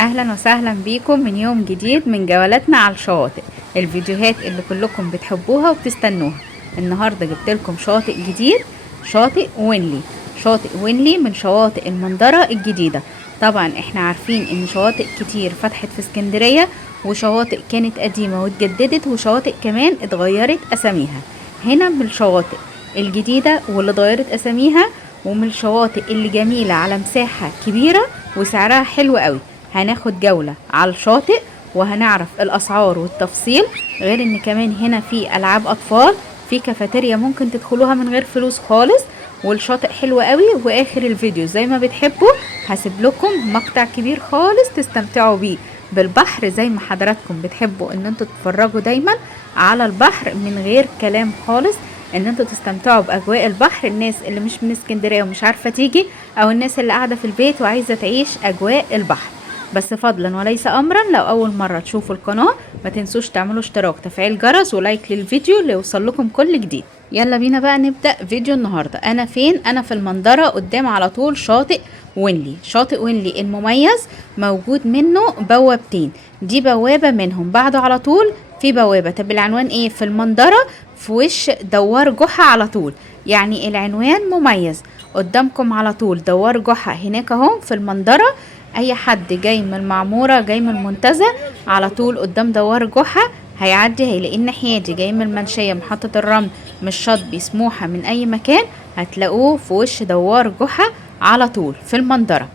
اهلا وسهلا بيكم من يوم جديد من جولاتنا على الشواطئ. الفيديوهات اللي كلكم بتحبوها وبتستنوها. النهارده جبت لكم شاطئ جديد، شاطئ وينلي. شاطئ وينلي من شواطئ المندرة الجديدة. طبعا احنا عارفين ان شواطئ كتير فتحت في اسكندرية، وشواطئ كانت قديمة واتجددت، وشواطئ كمان اتغيرت اساميها. هنا من الشواطئ الجديدة واللي اتغيرت اساميها، ومن الشواطئ اللي جميلة على مساحة كبيرة وسعرها حلو قوي. هناخد جولة على الشاطئ وهنعرف الأسعار والتفصيل. غير ان كمان هنا في ألعاب أطفال، في كافيتيريا ممكن تدخلوها من غير فلوس خالص. والشاطئ حلو قوي. واخر الفيديو زي ما بتحبوا هسيب لكم مقطع كبير خالص تستمتعوا بيه بالبحر، زي ما حضراتكم بتحبوا ان انتوا تتفرجوا دايما على البحر من غير كلام خالص، ان انتوا تستمتعوا باجواء البحر. الناس اللي مش من اسكندريه ومش عارفه تيجي، او الناس اللي قاعده في البيت وعايزه تعيش اجواء البحر. بس فضلا وليس امرا، لو اول مره تشوفوا القناه ما تنسوش تعملوا اشتراك، تفعيل جرس، ولايك للفيديو ليوصل لكم كل جديد. يلا بينا بقى نبدا فيديو النهارده. انا فين؟ انا في المندره، قدام على طول شاطئ وينلي. شاطئ وينلي المميز موجود منه بوابتين، دي بوابه منهم، بعده على طول في بوابه. طب العنوان ايه؟ في المندره، في وش دوار جحا على طول. يعني العنوان مميز. قدامكم على طول دوار جحا هناك اهو في المندره. اي حد جاي من المعموره، جاي من المنتزه، على طول قدام دوار جحا هيعدي هيلاقي الناحيه دي. جاي من المنشيه، محطه الرمل، من الشاطبي، سموحه، من اي مكان هتلاقوه في وش دوار جحا على طول في المندره.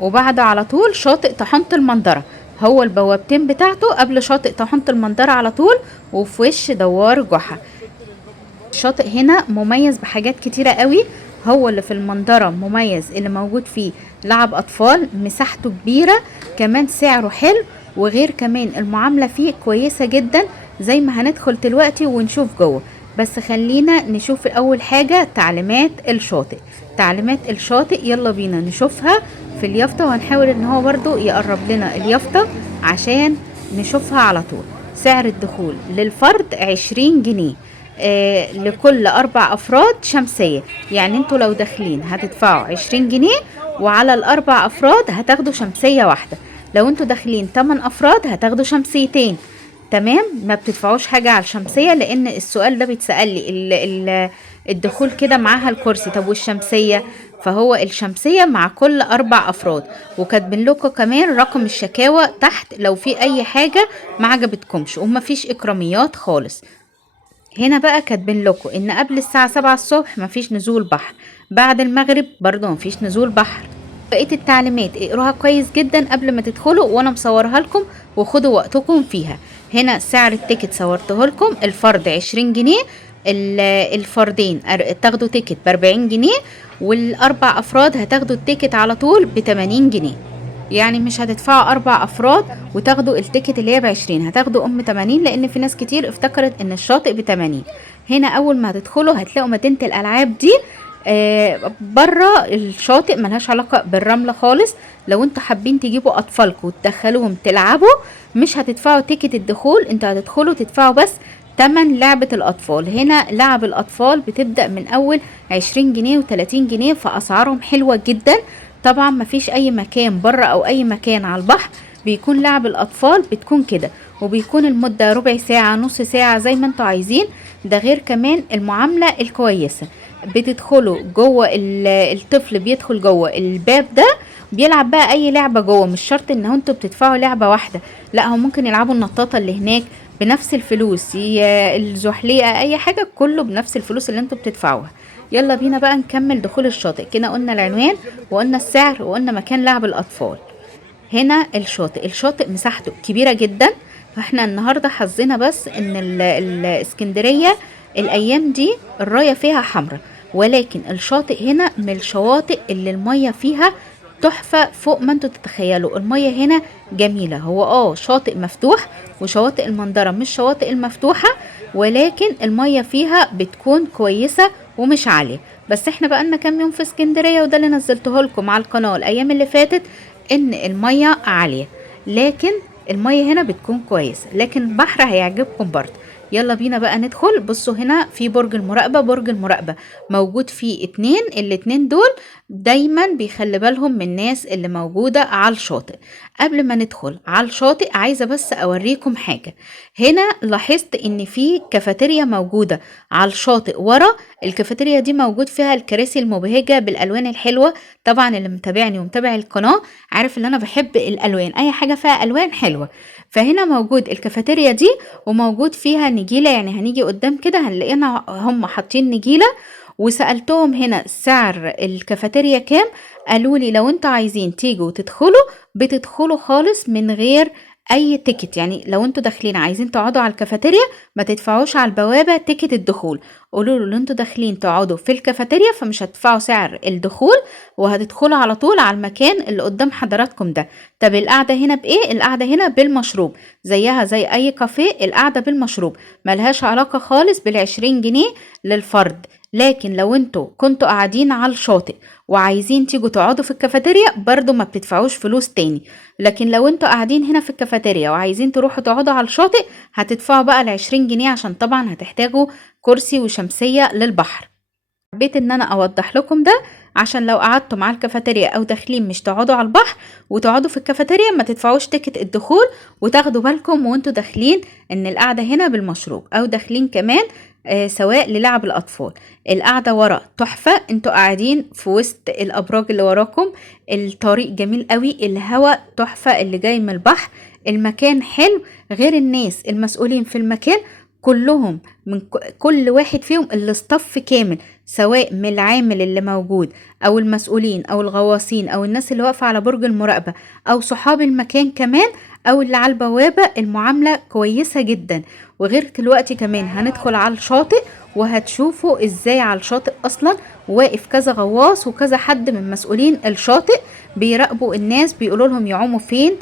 وبعد على طول شاطئ طحنة المندرة، هو البوابتين بتاعته قبل شاطئ طحنة المندرة على طول، وفي وش دوار جحا. الشاطئ هنا مميز بحاجات كتيرة قوي. هو اللي في المندرة مميز، اللي موجود فيه لعب أطفال، مساحته كبيرة، كمان سعره حلو، وغير كمان المعاملة فيه كويسة جدا زي ما هندخل دلوقتي ونشوف جوه. بس خلينا نشوف أول حاجة تعليمات الشاطئ. تعليمات الشاطئ يلا بينا نشوفها في اليافطة، وهنحاول ان هو برضو يقرب لنا اليافطة عشان نشوفها على طول. سعر الدخول للفرد 20 جنيه. لكل 4 أفراد شمسية. يعني انتوا لو داخلين هتدفعوا 20 جنيه، وعلى ال4 أفراد هتاخدوا شمسية واحدة. لو انتوا داخلين 8 أفراد هتاخدوا شمسيتين. تمام، ما بتدفعوش حاجة على الشمسية، لان السؤال ده بيتسأل لي الدخول كده معاها الكرسي، طب والشمسية؟ فهو الشمسية مع كل 4 أفراد. وكاتبين لكم كمان رقم الشكاوى تحت لو في أي حاجة ما عجبتكمش، ومفيش إكراميات خالص. هنا بقى كاتبين لكم ان قبل الساعة 7 الصبح مفيش نزول بحر، بعد المغرب برضو مفيش نزول بحر. بقية التعليمات اقروها كويس جدا قبل ما تدخلوا، وانا مصورها لكم، وخدوا وقتكم فيها. هنا سعر التيكت صورته لكم، الفرد 20 جنيه، الفردين تاخدوا تيكت ب40 جنيه، وال4 أفراد هتاخدوا التيكت على طول ب80 جنيه. يعني مش هتدفعوا 4 أفراد وتاخدوا التيكت اللي هي ب20، هتاخدوا 80، لأن في ناس كتير افتكرت إن الشاطئ ب80. هنا أول ما هتدخلوا هتلاقوا مدينة الألعاب دي بره الشاطئ، ملهاش علاقة بالرملة خالص. لو انتوا حابين تجيبوا أطفالكم وتدخلوهم تلعبوا، مش هتدفعوا تيكت الدخول، انتوا هتدخلوا تدفعوا بس تمن لعبة الأطفال. هنا لعب الأطفال بتبدأ من أول 20 جنيه و30 جنيه، فأسعارهم حلوة جدا. طبعا مفيش اي مكان بره او اي مكان على البحر بيكون لعب الاطفال بتكون كده، وبيكون المدة ربع ساعة، نص ساعة، زي ما انتوا عايزين. ده غير كمان المعاملة الكويسة. بتدخلوا جوه، الطفل بيدخل جوه الباب ده، بيلعب بقى اي لعبة جوه. مش شرط ان انتوا بتدفعوا لعبة واحدة، لا، هم ممكن يلعبوا النطاطة اللي هناك بنفس الفلوس، الزحليقة، اي حاجة، كله بنفس الفلوس اللي انتوا بتدفعوها. يلا بينا بقى نكمل دخول الشاطئ. كده قلنا العنوان، وقلنا السعر، وقلنا مكان لعب الأطفال. هنا الشاطئ مساحته كبيرة جدا. فاحنا النهاردة حظنا بس ان الاسكندرية الايام دي الراية فيها حمراء، ولكن الشاطئ هنا من الشواطئ اللي المية فيها تحفة فوق ما انتوا تتخيلوا. المية هنا جميلة. هو شاطئ مفتوح، وشواطئ المندرة مش شواطئ المفتوحة، ولكن المية فيها بتكون كويسة ومش عالية. بس احنا بقالنا كام يوم في اسكندرية، وده اللي نزلته لكم على القناة الايام اللي فاتت، ان المية عالية، لكن المية هنا بتكون كويسة، لكن البحر هيعجبكم برضه. يلا بينا بقى ندخل. بصوا هنا في برج المراقبة. برج المراقبة موجود فيه اتنين، الاتنين دول دايما بيخلي بالهم من الناس اللي موجودة على الشاطئ. قبل ما ندخل على الشاطئ عايزة بس اوريكم حاجة. هنا لاحظت ان في كافيتيريا موجودة على الشاطئ ورا. الكافيتيريا دي موجود فيها الكراسي المبهجة بالالوان الحلوة. طبعا اللي متابعني ومتابع القناة عارف ان انا بحب الالوان، اي حاجة فيها الوان حلوة. فهنا موجود الكافيتيريا دي وموجود فيها نجيلة، يعني هنيجي قدام كده هنلاقينا هم حاطين نجيلة. وسألتهم هنا سعر الكافيتيريا كام، قالوا لي لو انتوا عايزين تيجوا تدخلوا بتدخلوا خالص من غير اي تيكت. يعني لو انتوا داخلين عايزين تقعدوا على الكافيتيريا ما تدفعوش على البوابة تيكت الدخول. قولوا له ان انتوا داخلين تقعدوا في الكافيتيريا فمش هتدفعوا سعر الدخول، وهتدخلوا على طول على المكان اللي قدام حضراتكم ده. طب القعدة هنا بايه؟ القعدة هنا بالمشروب، زيها زي اي كافيه. القعدة بالمشروب ملهاش علاقة خالص بال20 جنيه للفرد. لكن لو انتوا كنتوا قاعدين على الشاطئ وعايزين تيجوا تقعدوا في الكافيتيريا برضو ما بتدفعوش فلوس تاني. لكن لو انتوا قاعدين هنا في الكافيتيريا وعايزين تروحوا تقعدوا على الشاطئ هتدفعوا بقى ال20 جنيه، عشان طبعا هتحتاجوا كرسي وشمسية للبحر. حبيت ان انا اوضح لكم ده عشان لو قعدتم على الكافيتيريا او داخلين مش تقعدوا على البحر وتقعدوا في الكافيتيريا ما تدفعوش تيكت الدخول، وتاخدوا بالكم وانتوا داخلين ان القعدة هنا بالمشروب او داخلين كمان سواء للعب الاطفال. القعدة ورا تحفة، انتوا قاعدين في وسط الابراج اللي وراكم. الطريق جميل قوي، الهواء تحفة اللي جاي من البحر. المكان حلو، غير الناس المسؤولين في المكان كلهم من كل واحد فيهم الاستاف كامل، سواء من العامل اللي موجود او المسؤولين او الغواصين او الناس اللي واقفة على برج المراقبة او صحاب المكان كمان او اللي على البوابة. المعاملة كويسة جدا. وغير دلوقتي كمان هندخل على الشاطئ وهتشوفوا ازاي على الشاطئ اصلا واقف كذا غواص وكذا حد من مسؤولين الشاطئ بيراقبوا الناس، بيقولوا لهم يعوموا فين،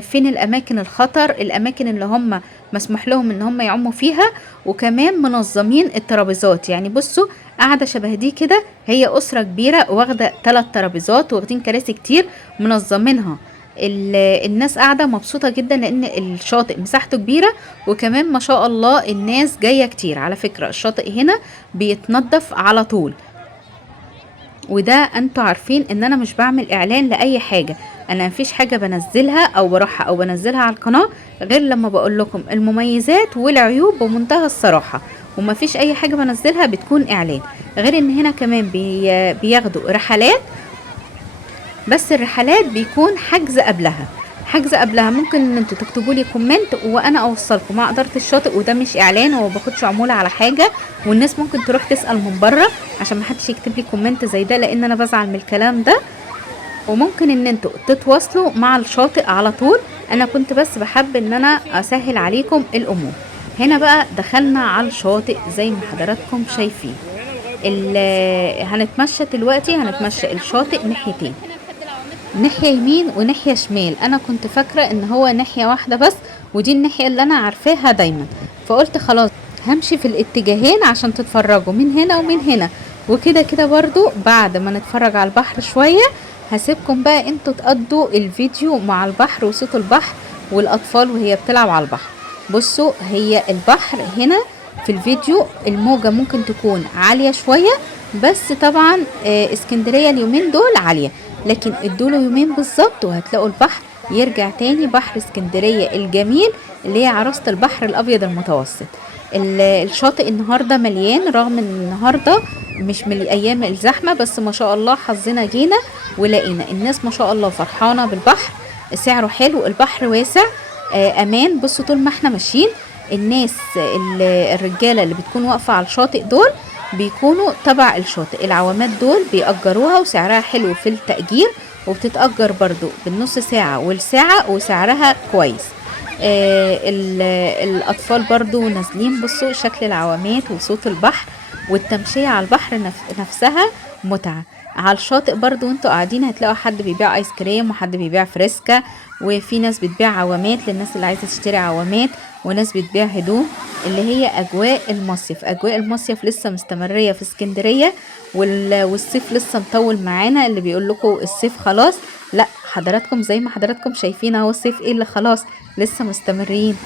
فين الاماكن الخطر، الاماكن اللي هم مسموح لهم ان هم يعوموا فيها. وكمان منظمين الترابيزات. يعني بصوا قاعدة شبه دي كده، هي أسرة كبيرة واخدة 3 ترابيزات واخدين كراسي كتير منظمينها. الناس قاعدة مبسوطة جدا لأن الشاطئ مساحته كبيرة، وكمان ما شاء الله الناس جاية كتير. على فكرة الشاطئ هنا بيتنضف على طول، وده انتوا عارفين ان انا مش بعمل اعلان لاي حاجة. انا مفيش حاجة بنزلها او بروحها او بنزلها على القناة غير لما بقول لكم المميزات والعيوب بمنتهى الصراحة، ومفيش اي حاجة بنزلها بتكون اعلان. غير ان هنا كمان بياخدوا رحلات، بس الرحلات بيكون حجز قبلها. حجز قبلها ممكن ان انتوا تكتبوا لي كومنت وانا اوصلكم مع اداره الشاطئ، وده مش اعلان وما باخدش عموله على حاجه. والناس ممكن تروح تسال من بره عشان ما حدش يكتب لي كومنت زي ده، لان انا بزعل من الكلام ده. وممكن ان انتوا تتواصلوا مع الشاطئ على طول. انا كنت بس بحب ان انا اسهل عليكم الامور. هنا بقى دخلنا على الشاطئ زي ما حضراتكم شايفين. هنتمشى دلوقتي، هنتمشى الشاطئ ناحيتين، ناحية يمين وناحية شمال. انا كنت فاكرة ان هو ناحية واحدة بس، ودي الناحية اللي انا عارفاها دايما، فقلت خلاص همشي في الاتجاهين عشان تتفرجوا من هنا ومن هنا. وكده كده برضو بعد ما نتفرج على البحر شوية هسيبكم بقى انتوا تقضوا الفيديو مع البحر وصوت البحر والاطفال وهي بتلعب على البحر. بصوا هي البحر هنا في الفيديو الموجة ممكن تكون عالية شوية، بس طبعا اسكندرية اليومين دول عالية، لكن ادوله يومين بالظبط وهتلاقوا البحر يرجع تاني بحر اسكندرية الجميل اللي هي عروسة البحر الابيض المتوسط. الشاطئ النهاردة مليان، رغم ان النهاردة مش من الايام الزحمة، بس ما شاء الله حظنا جينا ولقينا الناس ما شاء الله فرحانة بالبحر. سعره حلو، البحر واسع، امان. بصوا طول ما احنا ماشيين الناس الرجالة اللي بتكون واقفة على الشاطئ دول بيكونوا تبع الشاطئ. العوامات دول بيأجروها وسعرها حلو في التأجير، وبتتأجر برضو بالنص ساعة والساعة وسعرها كويس. الأطفال برضو نازلين. بصوا شكل العوامات وصوت البحر والتمشية على البحر نفسها متعة. على الشاطئ برضو وانتوا قاعدين هتلاقوا حد بيبيع ايس كريم وحد بيبيع فريسكا، وفي ناس بتبيع عوامات للناس اللي عايزة تشتري عوامات، وناس بتبيع هدوم. اللي هي اجواء المصيف، اجواء المصيف لسه مستمرية في اسكندرية، والصيف لسه مطول معانا. اللي بيقول لكم الصيف خلاص، لا، حضراتكم زي ما حضراتكم شايفين اهو الصيف ايه اللي خلاص، لسه مستمرين.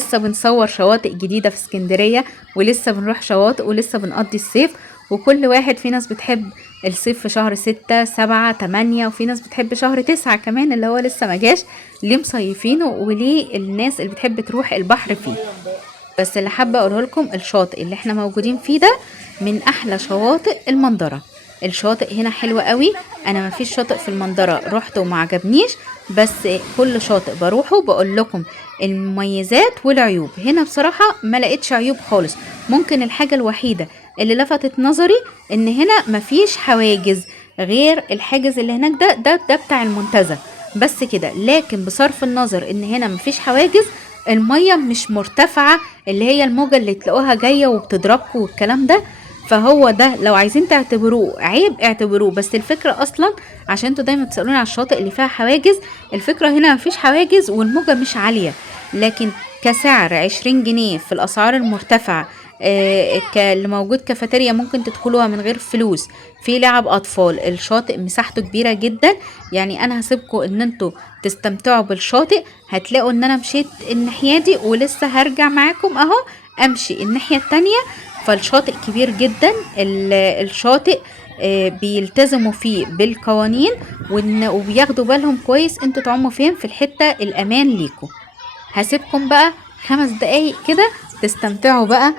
لسه بنصور شواطئ جديدة في اسكندرية، ولسه بنروح شواطئ، ولسه بنقضي الصيف. وكل واحد، في ناس بتحب الصيف في شهر 6 7 8، وفي ناس بتحب شهر 9 كمان اللي هو لسه ما جاش، ليه مصيفينه وليه الناس اللي بتحب تروح البحر فيه. بس اللي حابة اقوله لكم، الشاطئ اللي احنا موجودين فيه ده من احلى شواطئ المنظرة. الشاطئ هنا حلو قوي. انا ما فيش شاطئ في المنظرة رحت وما عجبنيش، بس كل شاطئ بروحه بقول لكم المميزات والعيوب. هنا بصراحة ما لقيتش عيوب خالص. ممكن الحاجة الوحيدة اللي لفتت نظري ان هنا ما فيش حواجز، غير الحاجز اللي هناك ده بتاع المنتزه بس كده. لكن بصرف النظر ان هنا ما فيش حواجز، المية مش مرتفعة اللي هي الموجة اللي تلاقوها جاية وبتضربكوا والكلام ده. فهو ده لو عايزين تعتبروه عيب اعتبروه، بس الفكرة اصلا عشان انتوا دايما بتسألوني على الشاطئ اللي فيها حواجز، الفكرة هنا مفيش حواجز والموجة مش عالية. لكن كسعر 20 جنيه في الاسعار المرتفعة. اللي موجود كافيتيريا ممكن تدخلوها من غير فلوس، في لعب اطفال، الشاطئ مساحته كبيرة جدا. يعني انا هسيبكم ان انتوا تستمتعوا بالشاطئ. هتلاقوا ان انا مشيت الناحية دي ولسه هرجع معاكم اهو امشي الناحية التانية. فالشاطئ كبير جدا. الشاطئ بيلتزموا فيه بالقوانين، وبياخدوا بالهم كويس انتوا تعوموا فين في الحتة الامان ليكم. هسيبكم بقى 5 دقايق كده تستمتعوا بقى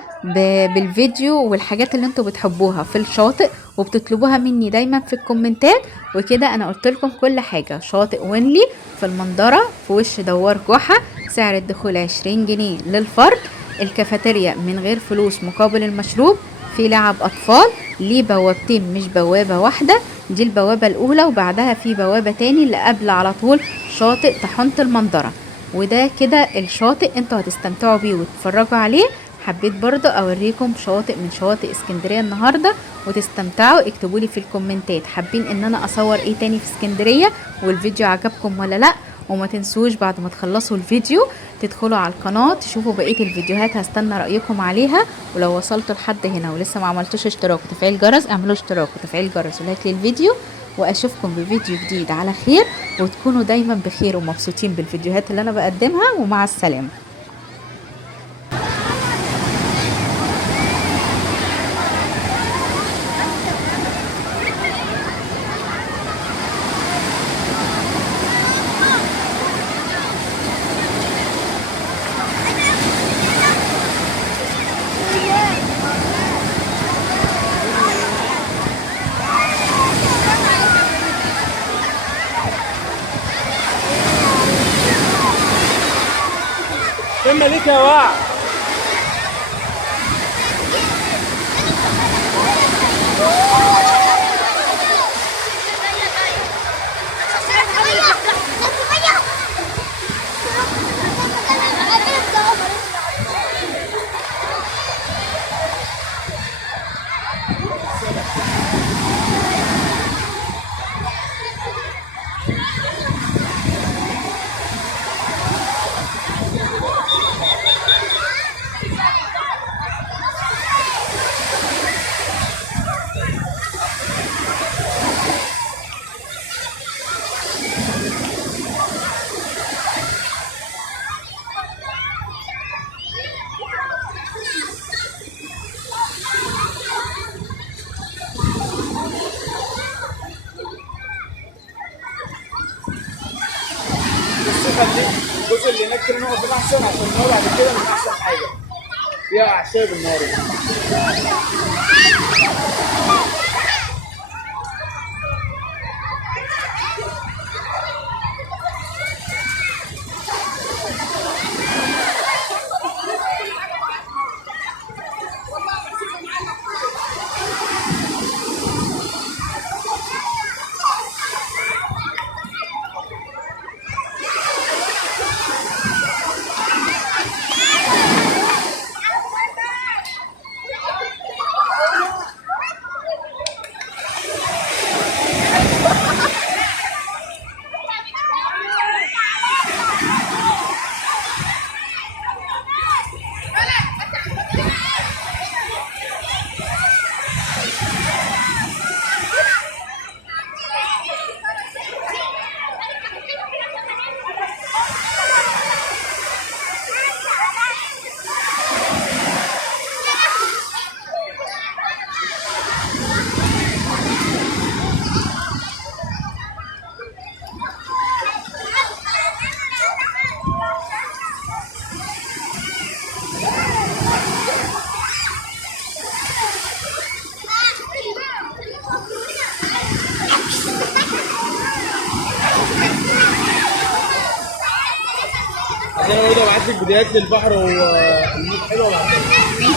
بالفيديو والحاجات اللي انتوا بتحبوها في الشاطئ وبتطلبوها مني دايما في الكومنتات. وكده انا قلت لكم كل حاجة. شاطئ وينلي في المنظرة في وش دوار جحا، سعر الدخول 20 جنيه للفرد. الكافيتيريا من غير فلوس مقابل المشروب. في لعب اطفال، ليه بوابتين مش بوابة واحدة. دي البوابة الاولى، وبعدها في بوابة تاني اللي قبل على طول شاطئ طحنة المنظرة. وده كده الشاطئ انتوا هتستمتعوا بيه وتتفرجوا عليه. حبيت برضو اوريكم شواطئ من شواطئ اسكندرية النهاردة وتستمتعوا. اكتبولي في الكومنتات حابين ان انا اصور ايه تاني في اسكندرية، والفيديو عجبكم ولا لا. وما تنسوش بعد ما تخلصوا الفيديو تدخلوا على القناة تشوفوا بقية الفيديوهات، هستنى رأيكم عليها. ولو وصلتوا لحد هنا ولسه ما عملتوش اشتراك وتفعيل جرس، اعملوا اشتراك وتفعيل جرس ولايك للفيديو. واشوفكم بفيديو جديد على خير، وتكونوا دايما بخير ومبسوطين بالفيديوهات اللي انا بقدمها. ومع السلامة. كمل ليك يا وعد. خليك الجزء اللي هناك كده نقعد فيه احسن، عشان النار بعد كده مش احسن حاجه فيها اعشاب النار. عشان انا برضه ابعت لك فيديوهات للبحر والموج حلوه وابعتها لك.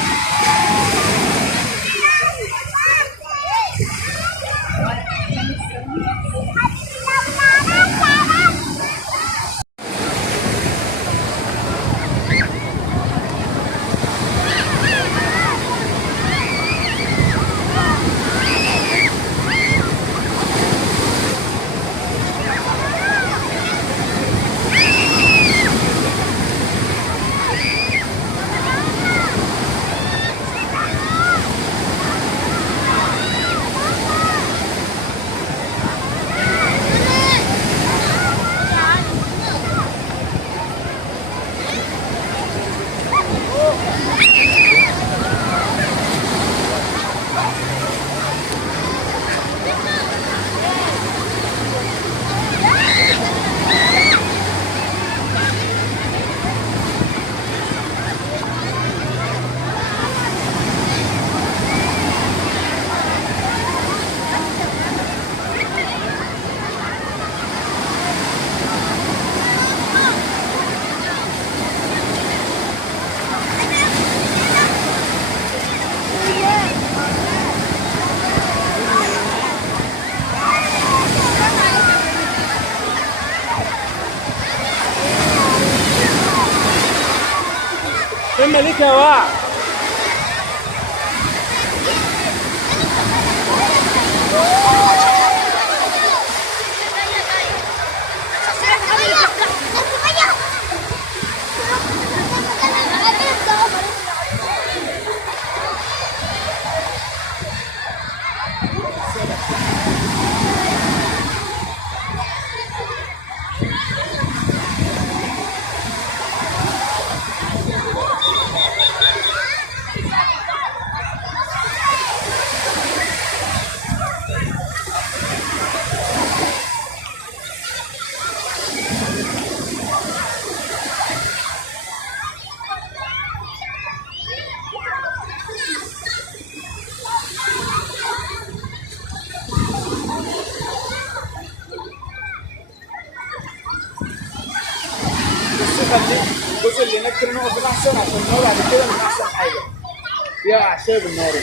اما ليك يا وعد. بس خليك الجزء اللي هناك كده نقف فيه احسن عشان النار بعد كده مش احسن حاجه فيها اعشاب النار.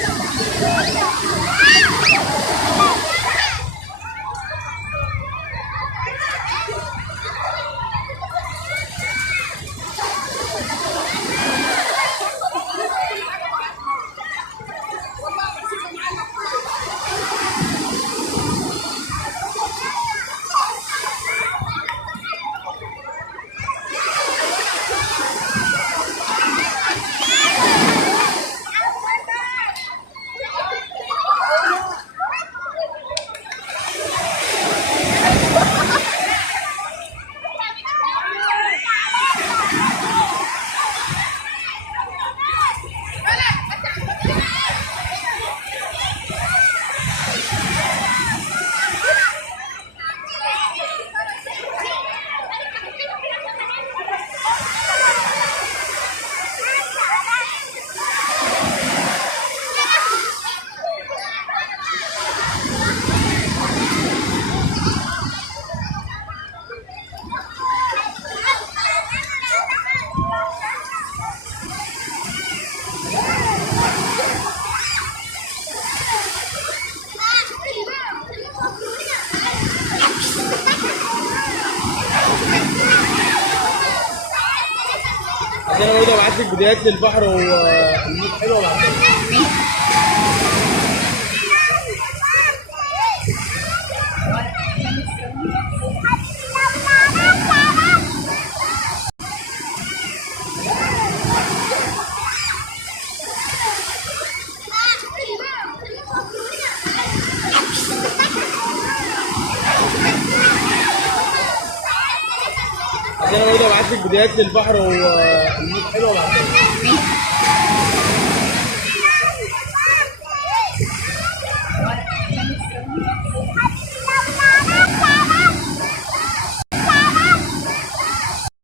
عشان انا برضه ابعت لك فيديوهات للبحر والموج حلوه وابعتها لك. عشان انا برضه ابعت لك فيديوهات للبحر والموج حلوه وابعتها لك.